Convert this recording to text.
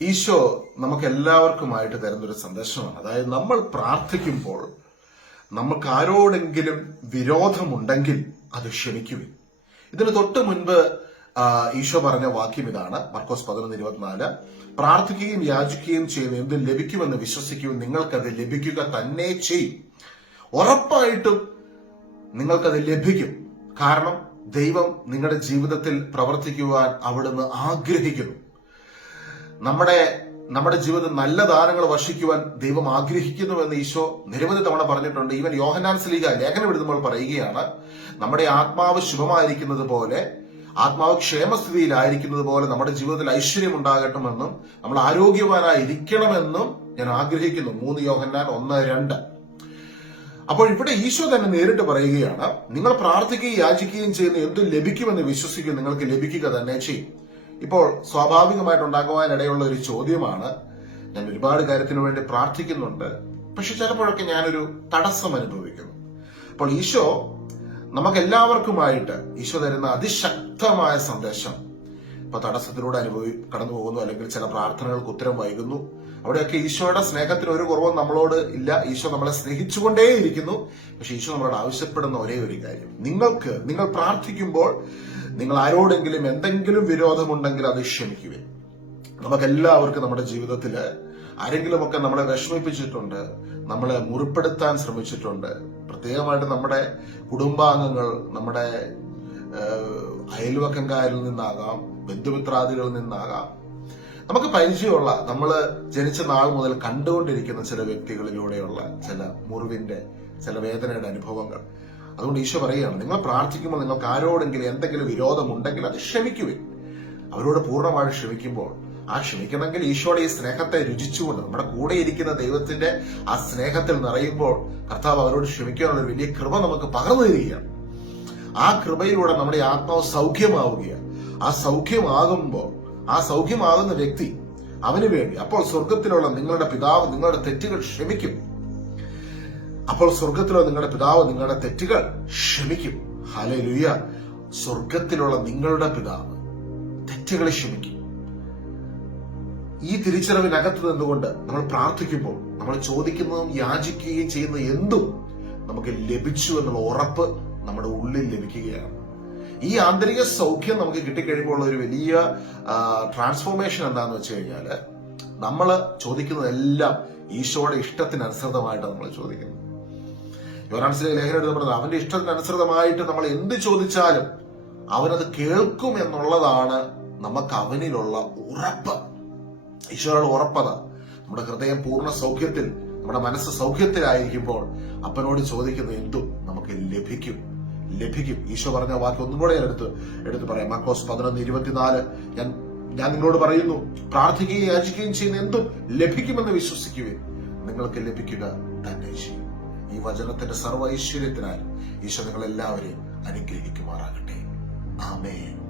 ഈശോ നമുക്ക് എല്ലാവർക്കുമായിട്ട് തരുന്നൊരു സന്ദേശമാണ് അതായത് നമ്മൾ പ്രാർത്ഥിക്കുമ്പോൾ നമുക്ക് ആരോടെങ്കിലും വിരോധമുണ്ടെങ്കിൽ അത് ക്ഷമിക്കുവിൻ. ഇതിന് തൊട്ട് മുൻപ് ഈശോ പറഞ്ഞ വാക്യം ഇതാണ്. മർക്കോസ് പതിനൊന്ന് ഇരുപത്തിനാല്. പ്രാർത്ഥിക്കുകയും യാചിക്കുകയും ചെയ്യുന്ന എന്ത് ലഭിക്കുമെന്ന് വിശ്വസിക്കുകയും നിങ്ങൾക്കത് ലഭിക്കുക തന്നെ ചെയ്യും. ഉറപ്പായിട്ടും നിങ്ങൾക്കത് ലഭിക്കും. കാരണം ദൈവം നിങ്ങളുടെ ജീവിതത്തിൽ പ്രവർത്തിക്കുവാൻ അവിടുന്ന് ആഗ്രഹിക്കുന്നു. നമ്മുടെ നമ്മുടെ ജീവിതം നല്ല ദാനങ്ങൾ വർഷിക്കുവാൻ ദൈവം ആഗ്രഹിക്കുന്നുവെന്ന് ഈശോ നിരവധി തവണ പറഞ്ഞിട്ടുണ്ട്. ഈവൻ യോഹനാൻ സ്ലീഗ ലേഖനം എഴുതുമ്പോൾ പറയുകയാണ് നമ്മുടെ ആത്മാവ് ശുഭമായിരിക്കുന്നത് പോലെ ആത്മാവ് ക്ഷേമസ്ഥിതിയിലായിരിക്കുന്നത് പോലെ നമ്മുടെ ജീവിതത്തിൽ ഐശ്വര്യം ഉണ്ടാകട്ടുമെന്നും നമ്മൾ ആരോഗ്യവാനായിരിക്കണമെന്നും ഞാൻ ആഗ്രഹിക്കുന്നു. മൂന്ന് യോഹന്നാൻ ഒന്ന് രണ്ട്. അപ്പോൾ ഇവിടെ ഈശോ തന്നെ നേരിട്ട് പറയുകയാണ് നിങ്ങൾ പ്രാർത്ഥിക്കുകയും യാചിക്കുകയും ചെയ്യുന്ന എന്തും ലഭിക്കുമെന്ന് വിശ്വസിക്കും നിങ്ങൾക്ക് ലഭിക്കുക തന്നെ ചെയ്യും. ഇപ്പോൾ സ്വാഭാവികമായിട്ട് ഇടയുള്ള ഒരു ചോദ്യമാണ്. ഞാൻ ഒരുപാട് കാര്യത്തിന് വേണ്ടി പ്രാർത്ഥിക്കുന്നുണ്ട്. പക്ഷെ ചിലപ്പോഴൊക്കെ ഞാനൊരു തടസ്സം അനുഭവിക്കുന്നു. അപ്പോൾ ഈശോ നമുക്കെല്ലാവർക്കുമായിട്ട് ഈശോ തരുന്ന അതിശക്തമായ സന്ദേശം ഇപ്പൊ തടസ്സത്തിലൂടെ അനുഭവി കടന്നു പോകുന്നു അല്ലെങ്കിൽ ചില പ്രാർത്ഥനകൾക്ക് ഉത്തരം വൈകുന്നു. അവിടെയൊക്കെ ഈശോയുടെ സ്നേഹത്തിന് ഒരു കുറവും നമ്മളോട് ഇല്ല. ഈശോ നമ്മളെ സ്നേഹിച്ചുകൊണ്ടേയിരിക്കുന്നു. പക്ഷെ ഈശോ നമ്മളോട് ആവശ്യപ്പെടുന്ന ഒരേ ഒരു കാര്യം. നിങ്ങൾക്ക് നിങ്ങൾ പ്രാർത്ഥിക്കുമ്പോൾ നിങ്ങൾ ആരോടെങ്കിലും എന്തെങ്കിലും വിരോധമുണ്ടെങ്കിൽ അത് ക്ഷമിക്കുവിൻ. നമുക്കെല്ലാവർക്കും നമ്മുടെ ജീവിതത്തിൽ ആരെങ്കിലുമൊക്കെ നമ്മളെ വിഷമിപ്പിച്ചിട്ടുണ്ട് നമ്മളെ മുറിപ്പെടുത്താൻ ശ്രമിച്ചിട്ടുണ്ട്. പ്രത്യേകമായിട്ട് നമ്മുടെ കുടുംബാംഗങ്ങൾ നമ്മുടെ അയൽവക്കങ്കാരിൽ നിന്നാകാം ബന്ധുമിത്രാദികളിൽ നിന്നാകാം. നമുക്ക് പരിചയമുള്ള നമ്മൾ ജനിച്ച നാൾ മുതൽ കണ്ടുകൊണ്ടിരിക്കുന്ന ചില വ്യക്തികളിലൂടെയുള്ള ചില മുറിവിന്റെ ചില വേദനയുടെ അനുഭവങ്ങൾ. അതുകൊണ്ട് ഈശോ പറയുകയാണ് നിങ്ങൾ പ്രാർത്ഥിക്കുമ്പോൾ നിങ്ങൾക്ക് ആരോടെങ്കിലും എന്തെങ്കിലും വിരോധമുണ്ടെങ്കിൽ അത് ക്ഷമിക്കുവിൻ. അവരോട് പൂർണമായിട്ട് ക്ഷമിക്കുമ്പോൾ ആ ക്ഷമിക്കണമെങ്കിൽ ഈശോയുടെ ഈ സ്നേഹത്തെ രുചിച്ചുകൊണ്ട് നമ്മുടെ കൂടെ ഇരിക്കുന്ന ദൈവത്തിന്റെ ആ സ്നേഹത്തിൽ നിറയുമ്പോൾ കർത്താവ് അവരോട് ക്ഷമിക്കാനുള്ള ഒരു വലിയ കൃപ നമുക്ക് പകർന്നു തരികയാണ്. ആ കൃപയിലൂടെ നമ്മുടെ ആത്മാവ് സൗഖ്യമാവുകയാണ്. ആ സൗഖ്യമാകുമ്പോൾ ആ സൗഖ്യമാകുന്ന വ്യക്തി അവന് വേണ്ടി അപ്പോൾ സ്വർഗത്തിലുള്ള നിങ്ങളുടെ പിതാവ് നിങ്ങളുടെ തെറ്റുകൾ ക്ഷമിക്കും. അപ്പോൾ സ്വർഗത്തിലോ നിങ്ങളുടെ പിതാവ് നിങ്ങളുടെ തെറ്റുകൾ ക്ഷമിക്കും. ഹലലുയ സ്വർഗത്തിലുള്ള നിങ്ങളുടെ പിതാവ് തെറ്റുകളെ ക്ഷമിക്കും. ഈ തിരിച്ചറിവിനകത്ത് നിന്നുകൊണ്ട് നമ്മൾ പ്രാർത്ഥിക്കുമ്പോൾ നമ്മൾ ചോദിക്കുന്നതും യാചിക്കുകയും ചെയ്യുന്ന എന്തും നമുക്ക് ലഭിച്ചു എന്നുള്ള ഉറപ്പ് നമ്മുടെ ഉള്ളിൽ ലഭിക്കുകയാണ്. ഈ ആന്തരിക സൗഖ്യം നമുക്ക് കിട്ടിക്കഴിയുമ്പോൾ ഒരു വലിയ ട്രാൻസ്ഫോർമേഷൻ എന്താന്ന് വെച്ച് കഴിഞ്ഞാൽ നമ്മൾ ചോദിക്കുന്നതെല്ലാം ഈശോയുടെ ഇഷ്ടത്തിനനുസൃതമായിട്ട് നമ്മൾ ചോദിക്കുന്നത്. യോനാൻസിലെ ലേഖനം എഴുതപ്പെടുന്നത് അവന്റെ ഇഷ്ടത്തിനനുസൃതമായിട്ട് നമ്മൾ എന്ത് ചോദിച്ചാലും അവനത് കേൾക്കും എന്നുള്ളതാണ് നമുക്ക് അവനിലുള്ള ഉറപ്പ്. ഈശോയുടെ ഉറപ്പത. നമ്മുടെ ഹൃദയം പൂർണ സൗഖ്യത്തിൽ നമ്മുടെ മനസ്സ് സൗഖ്യത്തിലായിരിക്കുമ്പോൾ അപ്പനോട് ചോദിക്കുന്ന എന്തും നമുക്ക് ലഭിക്കും. ലഭിക്കും. ഈശോ പറഞ്ഞ വാക്ക് ഒന്നും കൂടെ ഞാൻ എടുത്ത് എടുത്ത് പറയാം. മക്കോസ് പതിനൊന്ന് ഇരുപത്തിനാല്. ഞാൻ ഞാൻ നിങ്ങളോട് പറയുന്നു പ്രാർത്ഥിക്കുകയും യാചിക്കുകയും ചെയ്യുന്ന എന്തും ലഭിക്കുമെന്ന് വിശ്വസിക്കുകയും നിങ്ങൾക്ക് ലഭിക്കുക തന്നെ ചെയ്യും. ഈ വചനത്തിന്റെ സർവ ഐശ്വര്യത്തിനായി ഈശോ നിങ്ങളെല്ലാവരെയും അനുഗ്രഹിക്കുമാറാകട്ടെ. ആമേൻ.